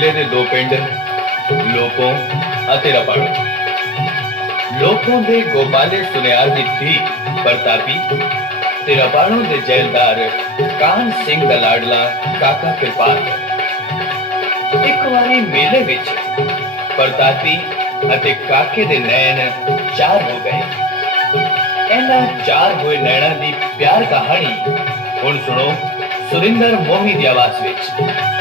ਜ਼ਿਲ੍ਹੇ ਦੇ ਦੋ ਪਿੰਡ ਲੋਕੋਂ ਅਤੇ ਰਪਾਲ ਲੋਕੋਂ ਦੇ ਗੋਪਾਲੇ ਸੁਨਿਆਰ ਦੀ ਧੀ ਪ੍ਰਤਾਪੀ ਤੇ ਰਪਾਲੋਂ ਦੇ ਜੈਲਦਾਰ ਕਾਨ ਸਿੰਘ ਦਾ ਲਾਡਲਾ ਕਾਕਾ ਕਿਰਪਾਲ। ਇੱਕ ਵਾਰੀ ਮੇਲੇ ਵਿੱਚ ਪਰਤਾਪੀ ਅਤੇ ਕਾਕੇ ਦੇ ਨੈਣ ਚਾਰ ਹੋ ਗਏ। ਇਹਨਾਂ ਚਾਰ ਹੋਏ ਨੈਣਾਂ ਦੀ ਪਿਆਰ ਕਹਾਣੀ ਹੁਣ ਸੁਣੋ ਸੁਰਿੰਦਰ ਮੋਹੀ ਦੀ ਆਵਾਜ਼ ਵਿੱਚ।